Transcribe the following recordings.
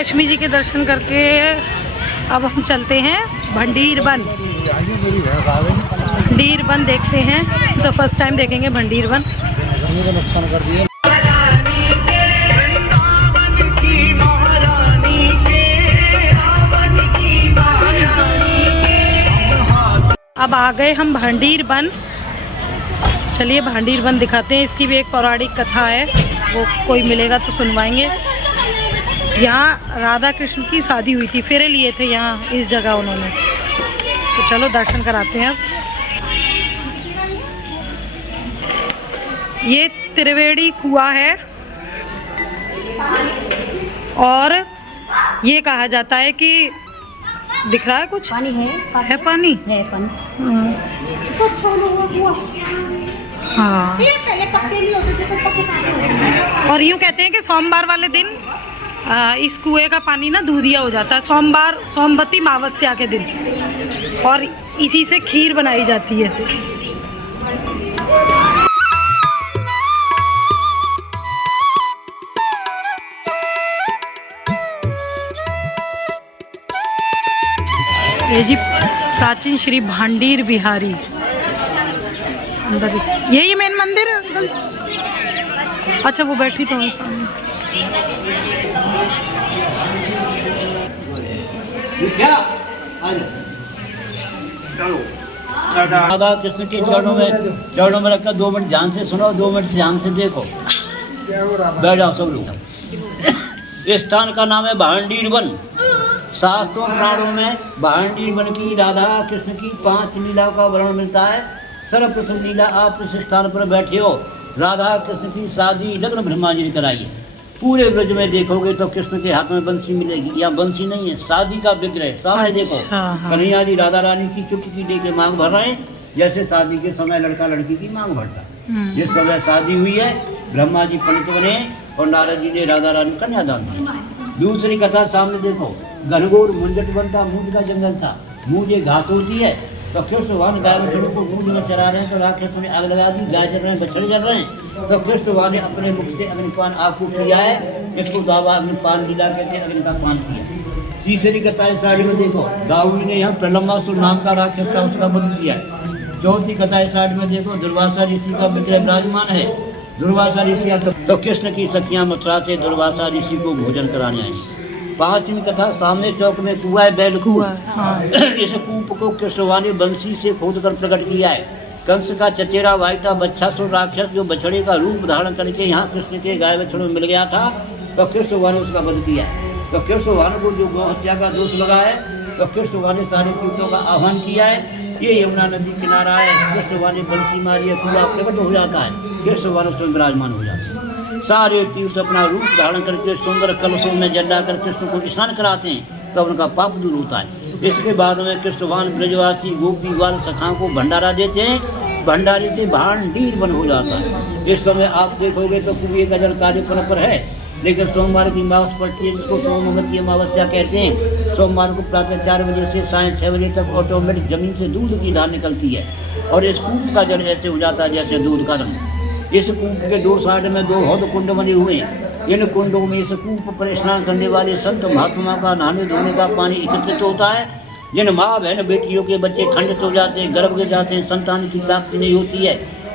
लक्ष्मी जी के दर्शन करके अब हम चलते हैं भंडीर वन। भंडीर वन देखते हैं, तो फर्स्ट टाइम देखेंगे भंडीर वन। नुकसान कर दिए। अब आ गए हम भंडीर वन। चलिए भंडीर वन दिखाते हैं। इसकी भी एक पौराणिक कथा है, वो कोई मिलेगा तो सुनवाएंगे। यहाँ राधा कृष्ण की शादी हुई थी, फेरे लिए थे यहाँ इस जगह उन्होंने। तो चलो दर्शन कराते हैं। ये त्रिवेणी कुआं है और ये कहा जाता है कि दिख रहा है कुछ पानी है पानी है पानी। हाँ, और यूँ कहते हैं कि सोमवार वाले दिन इस कुएं का पानी ना दूधिया हो जाता है, सोमवार सोमवती अमावस्या के दिन, और इसी से खीर बनाई जाती है। ये जी प्राचीन श्री भांडीर बिहारी अंदर, यही मेन मंदिर है अंकल। अच्छा वो बैठी तो है सामने। राधा कृष्ण के चरणों में रखकर 2 मिनट ध्यान से सुनो, 2 मिनट ध्यान से देखो। बैठ जाओ सब लोग। इस स्थान का नाम है भांडीर वन। शास्त्रों पुराणों में भांडीर वन की राधा कृष्ण की 5 लीलाओं का वर्णन मिलता है। सर्वप्रथम लीला, आप इस स्थान पर बैठे हो, राधा कृष्ण की शादी लग्न ब्रह्मा जी ने कराई है। पूरे ब्रज में देखोगे तो कृष्ण के हाथ में बंसी मिलेगी। यहाँ बंसी नहीं है, शादी का विग्रह सामने देखो। कन्हैया जी राधा रानी की चुटकी दे के मांग भर रहे हैं, जैसे शादी के समय लड़का लड़की की मांग भरता है। जिस समय शादी हुई है, ब्रह्मा जी पंडित बने और नारद जी ने राधा रानी कन्यादान दिया। दूसरी कथा सामने देखो, घनघोर मुंजट बनता, मूंज का जंगल था, मूंज घास होती है, तो कृष्ण भगवान गाय बछड़ों को मूंज में चरा रहे हैं, तो राक्षस ने आग लगा दी, गाय चल रहे हैं, बछड़े चल रहे हैं, तो कृष्ण भगवान ने अपने मुख से अग्निपान आपको किया है। इसको दावा अग्निपान लीला कहते हैं, अग्नि का पान किया। तीसरी कथा इस साड़ी में देखो, दाऊदी ने यहाँ प्रलम्बासुर नाम का राक्षस था, उसका वध किया। चौथी कथा इस साड़ी में देखो, दुर्वासा ऋषि का विग्रह विराजमान है। दुर्वासा ऋषि तो कृष्ण की सखियां मथुरा से दुर्वासा ऋषि को भोजन कराने आई। 5वीं कथा सामने चौक में कुआं है, बैल कुआं। इस कूप को कृष्ण ने बंसी से खोद कर प्रकट किया है। कंस का चचेरा भाई था बच्छासुर राक्षस, जो बछड़े का रूप धारण करके यहाँ कृष्ण के गाय बछड़ों में मिल गया था, तो कृष्ण ने उसका वध किया। तो कृष्ण को जो गौ हत्या का दोष लगा है, तो कृष्ण ने सारे कीटों का आह्वान किया है। ये यमुना नदी किनारा है, कृष्ण ने बंसी मारी है, कुआं प्रकट हो जाता है, कृष्ण उसमें विराजमान हो जाते हैं। सारे तीर्थ अपना रूप धारण करके सुंदर कलशों में जल डाकर कृष्ण को स्नान कराते हैं, तब उनका पाप दूर होता है। इसके बाद में कृष्ण भगवान ब्रजवासी गोपी बाल सखाओं को भंडारा देते हैं, भंडारे से भांडीर वन हो जाता है। इस समय आप देखोगे तो कुएं का जल कार्यक्रम पर है, लेकिन सोमवार की अमावस पड़ती है, जिसको सोमवती अमावस्या कहते हैं। सोमवार को प्रातः 4 बजे से साढ़े 6 बजे तक ऑटोमेटिक जमीन से दूध की धार निकलती है, और इस कूप का जल ऐसे हो जाता है जैसे दूध का रंग। इस कूप के 2 साइड में 2 हौद कुंड बने हुए हैं। इन कुंडों में इस कूप पर स्नान करने वाले संत महात्मा का नहाने धोने का पानी एकत्रित होता है। जिन माँ बहन बेटियों के बच्चे खंडित हो जाते हैं, गर्भ गिर जाते हैं, संतान की प्राप्ति नहीं होती है,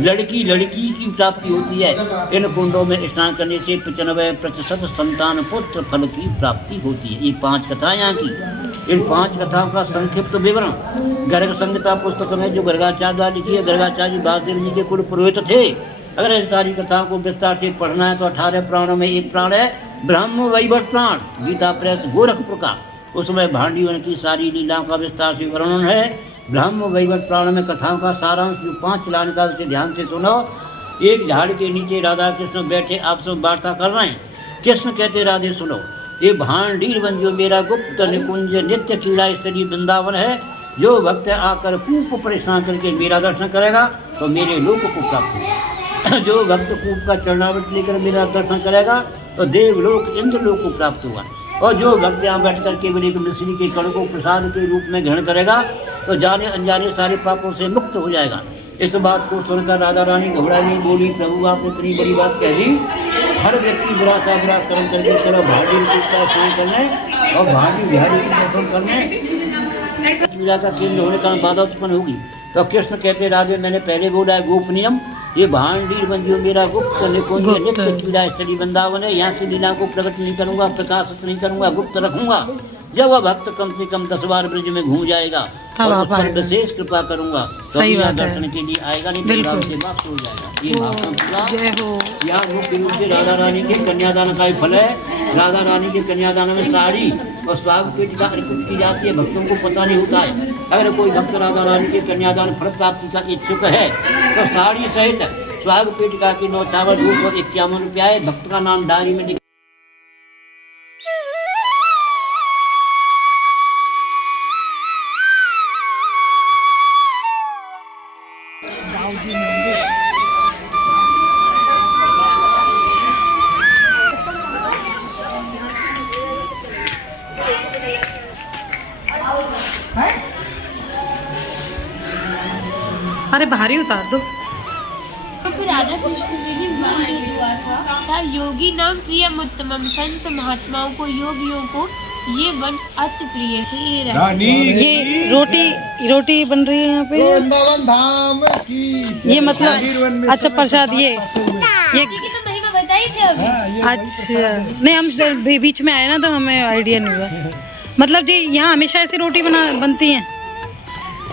लड़की की प्राप्ति होती है, इन कुंडों में स्नान करने से 95% संतान पुत्र फल की प्राप्ति होती है। ये 5 कथाएं यहाँ की। इन 5 कथाओं का संक्षिप्त विवरण गर्ग संहिता पुस्तक में जो गर्गाचार्य द्वारा लिखी है। गर्गाचार्य वासुदेव जी के कुल पुरोहित थे। अगर इन सारी कथाओं को विस्तार से पढ़ना है तो 18 प्राणों में एक प्राण है ब्रह्म वैवर्त प्राण, गीता प्रेस गोरखपुर का। उसमें भांडीवन की सारी लीलाओं का विस्तार से वर्णन है। ब्रह्म वैवर्त प्राण में कथाओं का सारांश जो 5 लाइन का, उसे ध्यान से सुनो। एक झाड़ के नीचे राधा कृष्ण बैठे आप सब वार्ता कर रहे हैं। कृष्ण कहते राधे सुनो, ये भांडीर वन जो मेरा गुप्त निकुंज नित्य क्रीड़ा स्थली वृंदावन है, जो भक्त आकर कूप पर स्नान करके मेरा दर्शन करेगा तो मेरे लोक को प्राप्त होगा। जो भक्त कूप का चरणामृत लेकर मेरा दर्शन करेगा तो देवलोक इंद्रलोक को प्राप्त होगा। और जो भक्त यहाँ बैठ कर केवल एक मिश्री के कण को प्रसाद के रूप में ग्रहण करेगा तो जाने अनजाने सारे पापों से मुक्त हो जाएगा। इस बात को सुनकर राधा रानी घबराई बोली, प्रभु आपने इतनी बड़ी बात कह दी, हर व्यक्ति बुरा सा बुरा कर्म करके चलो भांडी का स्नान करने और भांडी बिहारी के दर्शन करने पूजा का केंद्र होने का बाधा उत्पन्न होगी। तो कृष्ण कहते राधे मैंने पहले बोला है गोप नियम, ये भांडीर बंदियों मेरा गुप्त निकुंज नित्य पूजा स्थली वृंदावन है। यहाँ की लीला को प्रकट नहीं करूँगा, प्रकाशित नहीं करूँगा, गुप्त रखूंगा। जब वह भक्त कम से कम 10 बार ब्रज में घूम जाएगा और उस पर विशेष कृपा करूंगा तो दर्शन के लिए आएगा, नहीं तो से वापस हो जाएगा। ये भाषण पूरा यहाँ मुख्य रूप से राधा रानी के कन्यादान का ही फल है। राधा रानी के कन्यादान में साड़ी और स्वाग पेट का अर्पित की जाती है, भक्तों को पता नहीं होता है। अगर कोई भक्त राधा रानी के कन्यादान फल प्राप्ति का इच्छुक है तो साड़ी सहित स्वाग पेट का की नौछावर 251 रुपया है। भक्त का नाम डायरी में अरे भारी उतार दो। राधा कृष्ण ने भी वन जो हुआ था योगी नाम प्रियम उत्तमम, संत महात्माओं को योगियों को ये वन अति प्रिय है। ये रोटी बन रही है यहाँ पे, वृंदावन धाम की ये मतलब अच्छा प्रसाद ये की तो महिमा बताई थी अभी। अच्छा नहीं, हम बीच में आए ना तो हमें आइडिया नहीं हुआ। मतलब जी यहाँ हमेशा ऐसी रोटी बनती हैं।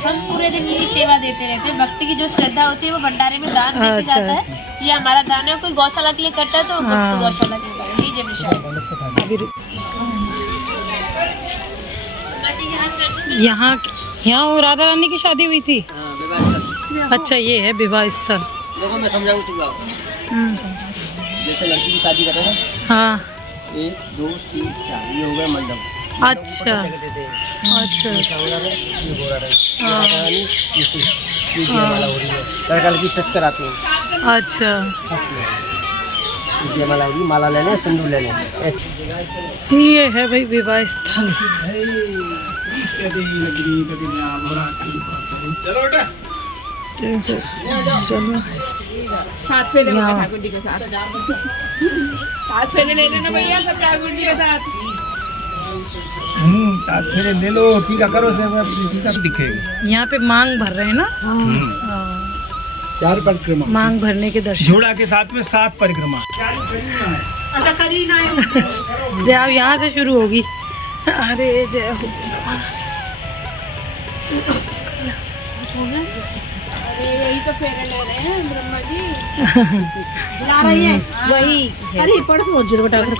हम पूरे दिन यही सेवा देते रहते हैं। भक्ति की जो श्रद्धा होती है वो भंडारे में दान देते जाता है। ये हमारा दान है, कोई गौशाला के लिए करता है तो गौशाला के लिए करें। ये विषय यहाँ वो राधा रानी की शादी हुई थी। अच्छा ये है विवाह स्थल। देखो मैं समझाऊँ तुमको, जैसे लड़की की शादी करते हैं हाँ 1 2 3 4 ये हो गया मंडप। अच्छा अच्छा लड़का की टच कराते हैं। अच्छा जयमाला होगी, माला ले लें, सिंदूर ले लें। ये है भाई विवाह स्थल। चलो साथ में ठाकुर जी के साथ ले लेना भैया सब ठाकुर जी के साथ। ले लो, टीका करो से टीका दिखेगा। यहाँ पे मांग भर रहे हैं ना। 4 परिक्रमा, मांग भरने के दर्शन। झोड़ा के साथ में 7 परिक्रमा। जय अब यहाँ से शुरू होगी। अरे जय हो। यही तो फेरे ले रहे हैं ब्रह्मा जी। ला रही है वही। अरे परस वो जुड़ बटा कर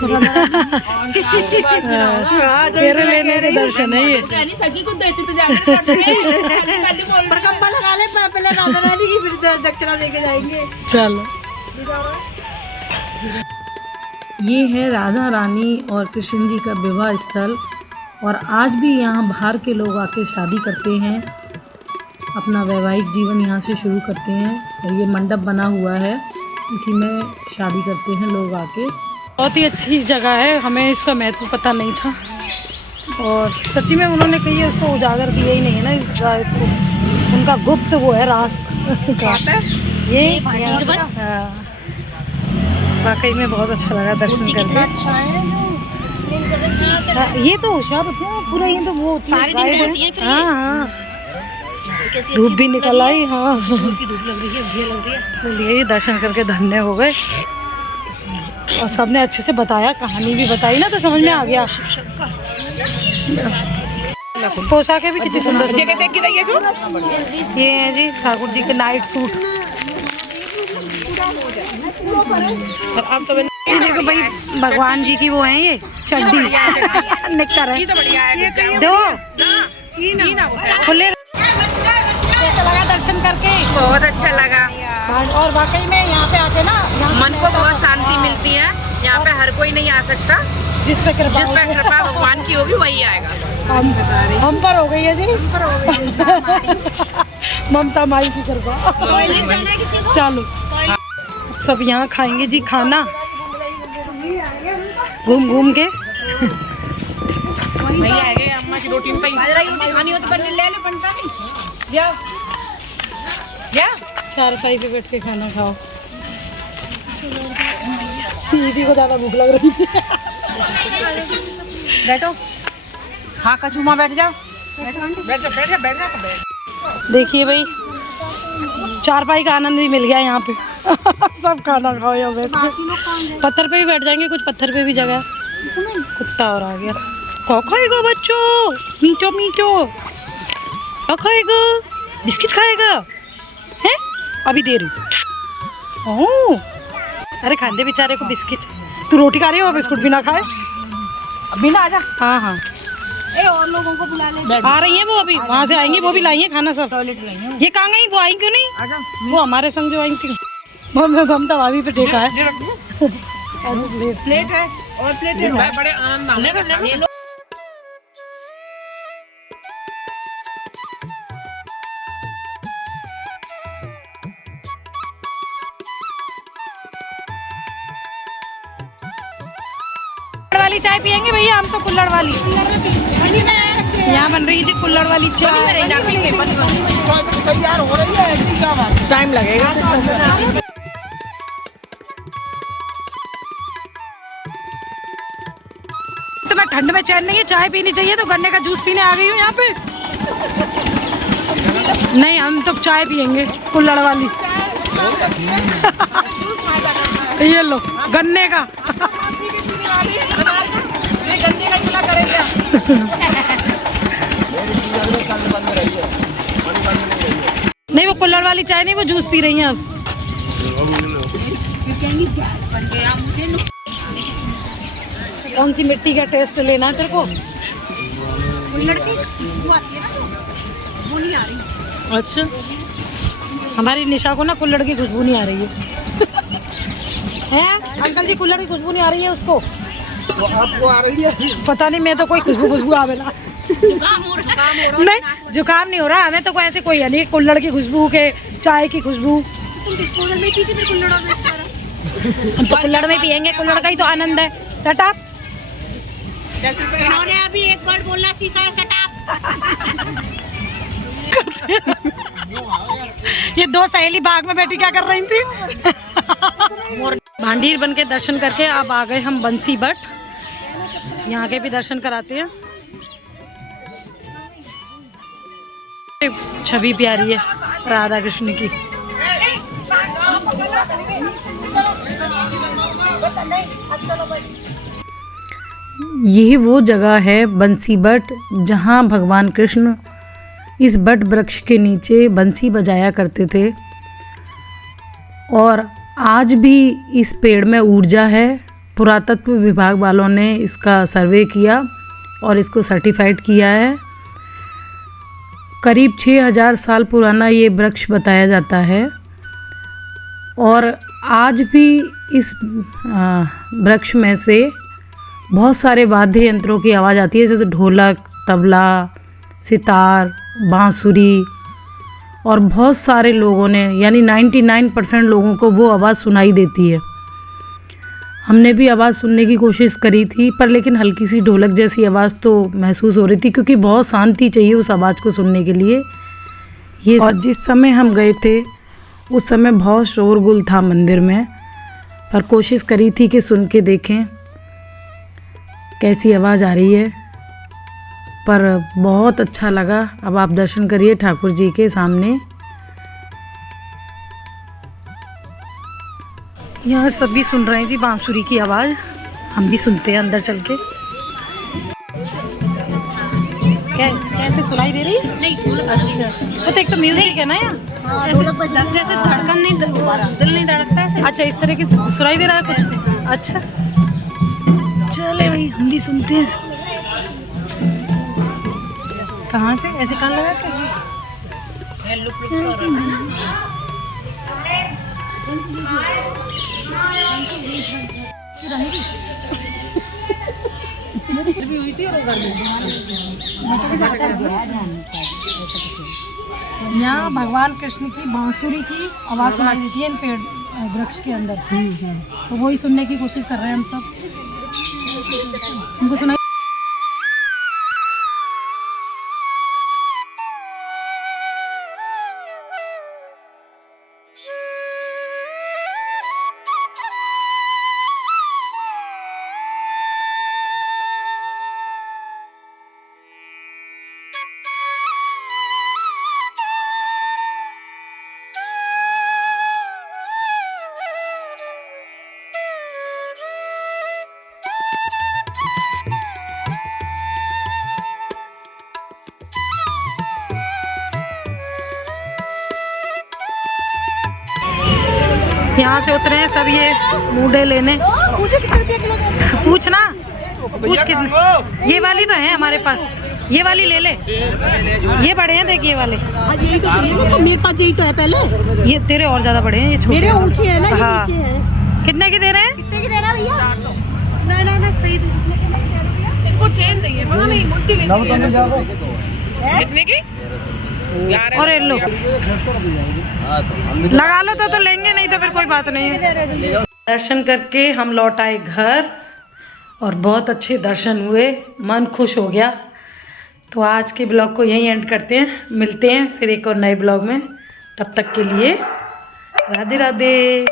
फेरे लेने के दर्शन है ये। कहनी सखी को देती तो जाने पर कब्बा लगा ले, पहले राधा रानी की फिर दक्षिणा देके जाएंगे। चलो ये है राधा रानी और कृष्ण जी का विवाह स्थल। और आज भी यहाँ बाहर के लोग आके शादी करते हैं, अपना वैवाहिक जीवन यहाँ से शुरू करते हैं। और ये मंडप बना हुआ है, इसी में शादी करते हैं लोग आके। बहुत ही अच्छी जगह है, हमें इसका महत्व पता नहीं था। और सच्ची में उन्होंने कही है उसको उजागर किया ही नहीं है ना इसको, उनका गुप्त वो है रास ये। वाकई में बहुत अच्छा लगा दर्शन करके। अच्छा है ये तो होशियार होती है पूरा, ये तो वो सारी दिन होती है फिर। हाँ धूप भी निकल आई। हाँ धूप लग रही है, लग रही है। चलिए दर्शन करके धन्य हो गए। और सबने अच्छे से बताया, कहानी भी बताई ना तो समझ में आ गया। पोशाकें भी कितनी सुंदर सुंदर। ये है जी ठाकुर जी के नाइट सूट। और अब तो ये देखो भाई भगवान जी की वो है ये चड्डी निकल है दो खुले। कैसा लगा दर्शन करके? बहुत अच्छा लगा। और वाकई में यहाँ पे आके ना मन को बहुत शांति मिलती है। यहाँ पे हर कोई नहीं आ सकता, जिस पे कृपा भगवान की होगी वही आएगा। हम पर हो गई है जी, ममता माई की कृपा। चलो सब यहाँ खाएंगे जी खाना घूम घूम के। अम्मा की रोटी खानी हो तो ले ले बनता नहीं। जाओ चारपाई पे बैठ के खाना खाओ। इसी को ज्यादा भूख लग रही थी। बैठो। हाँ कचूमा बैठ जाओ। बैठ जा। देखिए भाई, चारपाई का आनंद भी मिल गया यहाँ पे। सब खाना खाओ यहाँ बैठ के। पत्थर पे भी बैठ जाएंगे, कुछ पत्थर पे भी जगह है। कुत्ता और आ गया। क्या खाएगा बच्चों? मीठो मीठो क्या खाएगा? बिस्किट खाएगा है? अभी दे रही। ओह अरे खाने बेचारे को बिस्किट। तू रोटी खा रही हो, बिस्कुट भी ना खाए। अभी ना आजा। हाँ हाँ ए और लोगों को बुला ले। आ रही है वो, अभी वहाँ से आएंगी, वो भी लाई है खाना सब। टॉयलेट लाई हूँ। ये कहाँ गई? वो आई क्यों नहीं? आजा। वो हमारे संग जो आई थी, हम तो अभी पे देखा है। प्लेट है और प्लेट है। बड़े आनंद। वाली चाय पियेंगे भैया हम तो, कुल्हड़ वाली। यहाँ बन रही थी कुल्हड़ वाली चाय। तैयार हो रही है, ऐसी क्या बात? टाइम लगेगा। तो मैं ठंड में चैन नहीं है, चाय पीनी चाहिए तो गन्ने का जूस पीने आ गई हूँ यहाँ पे। नहीं हम तो चाय पियेंगे कुल्हड़ वाली। ये लो गन्ने का। नहीं वो कुल्हड़ वाली चाय नहीं, वो जूस पी रही हैं अब। कौन सी मिट्टी का टेस्ट लेना है तेरे को? कुल्हड़ की खुशबू आती है ना, वो नहीं आ रही। अच्छा हमारी निशा को ना कुल्हड़ की खुशबू नहीं आ रही है अंकल जी, कुल्हड़ की खुशबू नहीं आ रही है उसको। वो आपको आ रही है? पता नहीं, मैं तो कोई खुशबू आवेला। नहीं जुकाम नहीं हो रहा हमें तो, कोई ऐसे कोई है नहीं कुल्हड़ की खुशबू के चाय की खुशबू। डिस्पोजल में पी थी, फिर कुल्हड़ में वेस्ट करा। हम तो कुल्हड़ में पियेंगे, कुल्हड़ का ही तो आनंद है। Set up. इन्होंने अभी एक वर्ड बोलना सीखा है, सेटअप। ये दो सहेली बाग में बैठी क्या कर रही थी? भांडीर बन के दर्शन करके अब आ गए हम बंसी बट। यहाँ के भी दर्शन कराते हैं। छवि प्यारी है राधा कृष्ण की। यही वो जगह है बंसी बट, जहाँ भगवान कृष्ण इस बट वृक्ष के नीचे बंसी बजाया करते थे। और आज भी इस पेड़ में ऊर्जा है। पुरातत्व विभाग वालों ने इसका सर्वे किया और इसको सर्टिफाइड किया है। करीब 6000 साल पुराना ये वृक्ष बताया जाता है। और आज भी इस वृक्ष में से बहुत सारे वाद्य यंत्रों की आवाज़ आती है, जैसे ढोलक, तबला, सितार, बांसुरी। और बहुत सारे लोगों ने, यानी 99% लोगों को वो आवाज़ सुनाई देती है। हमने भी आवाज़ सुनने की कोशिश करी थी, पर लेकिन हल्की सी ढोलक जैसी आवाज़ तो महसूस हो रही थी, क्योंकि बहुत शांति चाहिए उस आवाज़ को सुनने के लिए। ये और जिस समय हम गए थे उस समय बहुत शोरगुल था मंदिर में, पर कोशिश करी थी कि सुन के देखें कैसी आवाज़ आ रही है, पर बहुत अच्छा लगा। अब आप दर्शन करिए ठाकुर जी के सामने। यहाँ सभी सुन रहे हैं जी बांसुरी की आवाज़। हम भी सुनते हैं अंदर चल के। कैसे सुनाई दे रही? नहीं। अच्छा तो एक तो म्यूजिक है ना यहाँ, जैसे धड़कन नहीं, दिल नहीं धड़कता है। अच्छा इस तरह की सुनाई दे रहा है कुछ। अच्छा चले भाई हम भी सुनते हैं। कहाँ से ऐसे कान लगा के? यहाँ भगवान कृष्ण की बांसुरी की आवाज़ सुनाई देती है इन पेड़ वृक्ष के अंदर से। तो वही सुनने की कोशिश कर रहे हैं हम सब। उनको सुनाई यहाँ से उतरे हैं सब ये मूडे लेने। पूछे कितने रुपये किलो दोगे? पूछना, पूछ कितने। ये वाली तो है हमारे पास, ये वाली ले ले, ये बड़े हैं देख ये वाले। हाँ यही तो चाहिए, तो मेरे पास यही तो है पहले। ये तेरे और ज्यादा बड़े हैं, ये छोटे मेरे हैं। ऊंचे है ना, ये हाँ। नीचे है। कितने के दे रहे हैं? कितने की दे रहा भैया? 400। ना सही इनको चेन नहीं है, पता नहीं मुट्ठी लेती है कितने की यार। और लो लगा लो तो लेंगे, नहीं तो फिर कोई बात नहीं है। दर्शन करके हम लौट आए घर और बहुत अच्छे दर्शन हुए, मन खुश हो गया। तो आज के ब्लॉग को यहीं एंड करते हैं, मिलते हैं फिर एक और नए ब्लॉग में। तब तक के लिए राधे राधे।